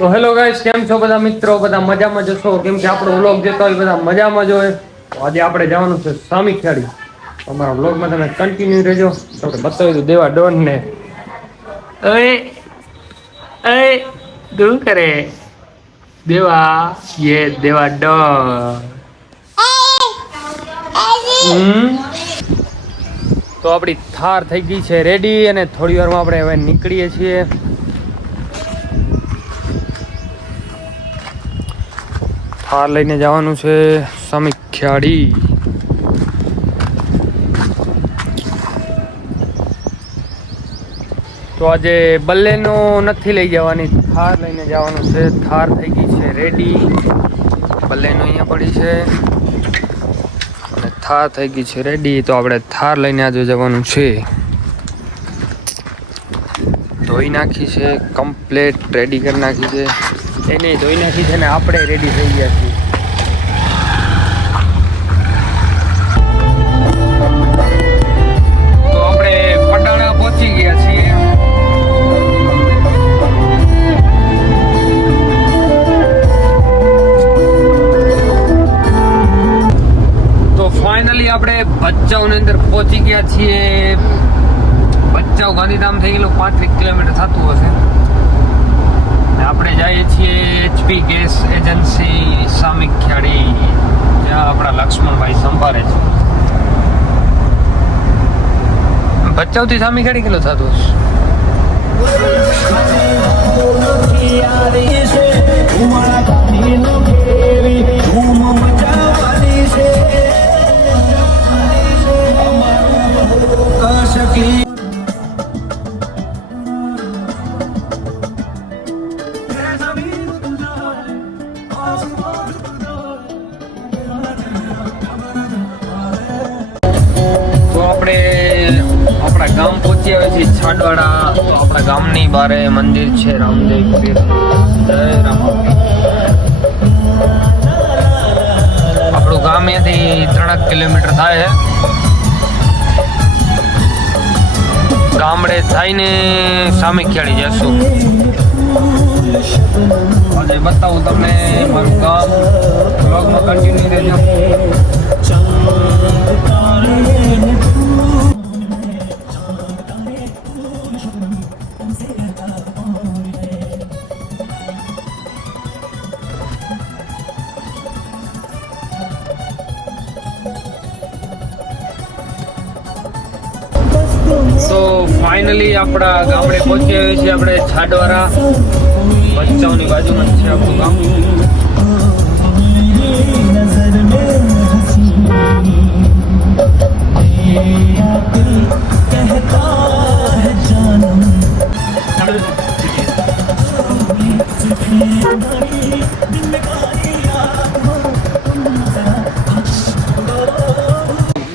તો hello guys કેમ છો બધા મિત્રો? બધા મજામાં જશો કેમ કે આપણો વ્લોગ જેતો હોય બધા મજામાં જ હોય. તો આજે આપણે જવાનું છે સામી ખેડી અમારા વ્લોગમાં તમે કન્ટિન્યુ રહેજો. તો આપણે બતાવી દઉં દેવા ડોન ને અરે અરે શું કરે. દેવા યે દેવા ડોન. તો આપણી થાર થઈ ગઈ છે રેડી અને થોડી વારમાં આપણે હવે નીકળીએ છીએ. થાર લઈને જવાનું છે સમીખ્યાડી. તો આજે બલ્લેનો નથી લઈ જવાની, થાર લઈને જવાનું છે. થાર થઈ ગઈ છે રેડી બલ્લેનો અહીંયા પડી છે. અને થાર થઈ ગઈ છે રેડી તો આપણે થાર લઈને આજે જવાનું છે. ધોઈ નાખી છે કમ્પ્લેટ રેડી કરી નાખી છે. એને ધોઈ નાખી છે ને આપણે રેડી થઈ ગયા છીએ. આપણે ભચાઉની અંદર પહોંચી ગયા છીએ. ભચાઉ ગાંધીધામ થઈ ગયેલું પાંત્રીસ કિલોમીટર થતું હશે. આપણે જઈએ છીએ એચપી ગેસ એજન્સી સામીખ્યાળી જ્યાં આપણા લક્ષ્મણભાઈ સંભાળે છે. ભચાઉથી સામીખ્યાળી કેટલો થતું હશે? આવ્યા છાડવાડા આપણા ગામની બારે મંદિર છે, રામદેવ પીર. જય રામ આપણું ગામ અહીંયાથી ત્રણેક કિલોમીટર થાય ગામડે થઈને સામે ખેડી જશું આજે બતાવું તમને મારું ગામ. બ્લોગમાં કન્ટિન્યુ રહેજો. તો ફાઇનલી આપણા ગામડે પહોંચી આવ્યા છીએ આપણે છાડવારા. ભચાઉની બાજુમાં છે આપણું ગામ.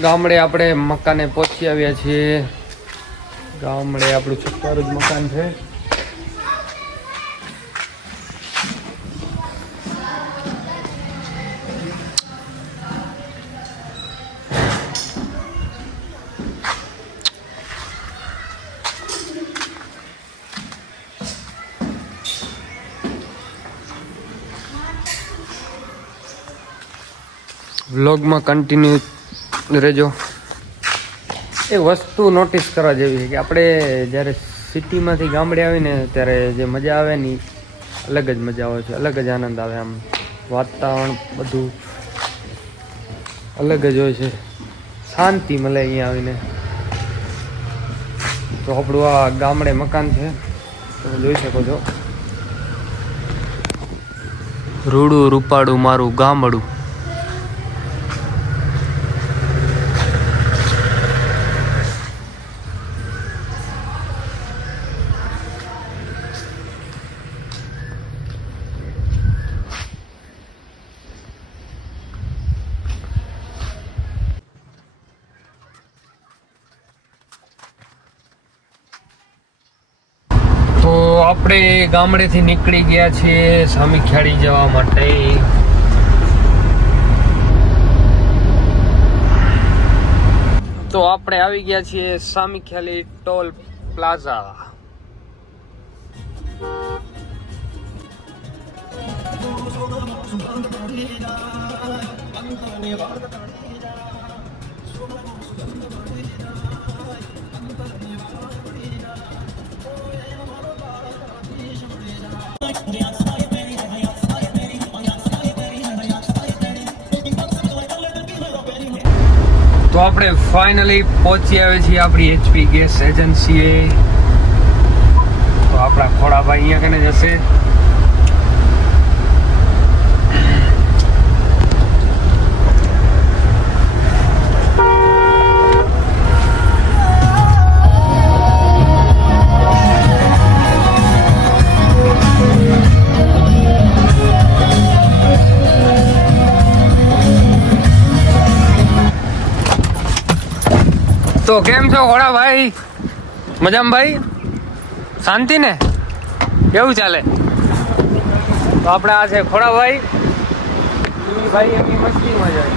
ગામડે આપણે મકાને પહોંચી આવ્યા છીએ. ગામડે આપણું છપ્પારું જ મકાન છે. વ્લોગમાં કન્ટિન્યુ રહેજો. એ વસ્તુ નોટિસ કરવા જેવી છે કે આપણે જ્યારે સિટીમાંથી ગામડે આવીને ત્યારે જે મજા આવે ને અલગ જ મજા આવે છે, અલગ જ આનંદ આવે આમ. વાતાવરણ બધું અલગ જ હોય છે. શાંતિ મળે અહીંયા આવીને. તો આપણું આ ગામડે મકાન છે, તમે જોઈ શકો છો. રૂડું રૂપાડું મારું ગામડું તો આપણે ગામડેથી નીકળી ગયા છીએ સામીખ્યાળી જવા માટે. તો આપણે આવી ગયા છીએ સામીખ્યાલી ટોલ પ્લાઝા. તો આપણે ફાઇનલી પહોંચી આવે છીએ આપણી એચપી ગેસ એજન્સીએ તો આપણા ખોડાભાઈ અહીંયા કને જશે. તો કેમ છો ખોડાભાઈ મજામાં ભાઈ? શાંતિ ને કેવું ચાલે? તો આપણે આ છે ખોડાભાઈ ભાઈ. ભાઈ એમની મસ્તીમાં જાય.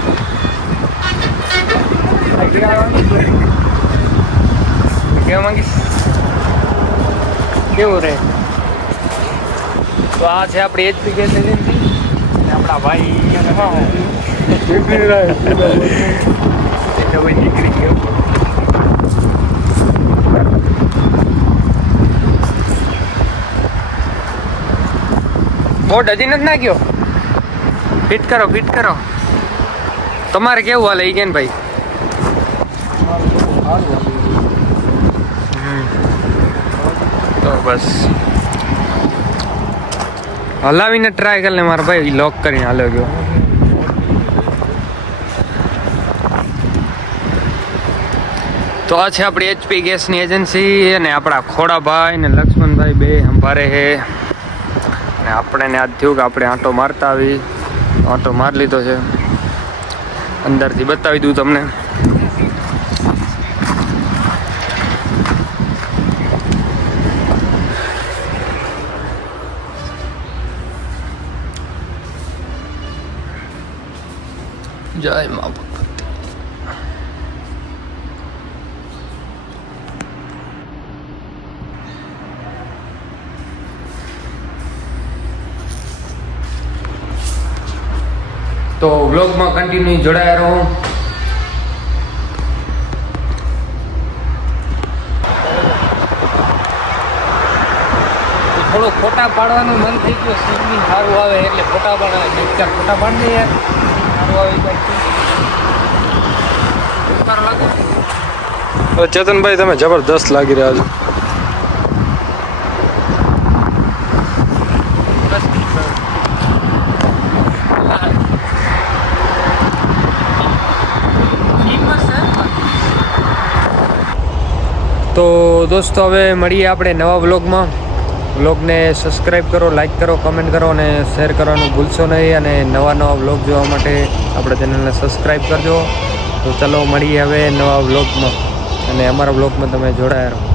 કેવા માંગીશ. કેવું રે? તો આ છે આપણી એચપી ગેસ એજન્સી. આપણા ભાઈ ભાઈ નીકળી ગયો બોટ હજી નથી નાખ્યો? ફિટ કરો ફિટ કરો. તમારે કેવું હાલે ઈ કેન ભાઈ? હમ. તો બસ. હલાવીને ટ્રાય કરી લે મારા ભાઈ લોક કરીને હાલ્યો ગયો તો આ છે આપણી એચપી ગેસની એજન્સી અને આપણા ખોડાભાઈ ને લક્ષ્મણભાઈ બે અંભારે છે. અને આપણે ને આજ થયું કે આપણે આંટો મારતા આવી. આંટો માર લીધો છે. અંદરથી બતાવી દઉં તમને. જય મા તો વ્લોગમાં કન્ટિન્યુ જોડાયા રહો. થોડું ફોટા પાડવાનું મન થઈ ગયું સિગ્નિંગ સારું આવે એટલે ફોટા પાડવા બે ચાર ફોટા પાડી યાર સારું આવે કંઈક સારું લાગે. ચેતનભાઈ તમે જબરદસ્ત લાગી રહ્યા છો. તો દોસ્તો, હવે મળીએ આપણે નવા વ્લોગમાં. વ્લોગને સબસ્ક્રાઈબ કરો લાઇક કરો કમેન્ટ કરો અને શેર કરવાનું ભૂલશો નહીં. અને નવા નવા વ્લોગ જોવા માટે આપણે ચેનલને સબસ્ક્રાઈબ કરજો. તો ચલો, મળીએ હવે નવા વ્લોગમાં. અને અમારા વ્લોગમાં તમે જોડાયા રહો.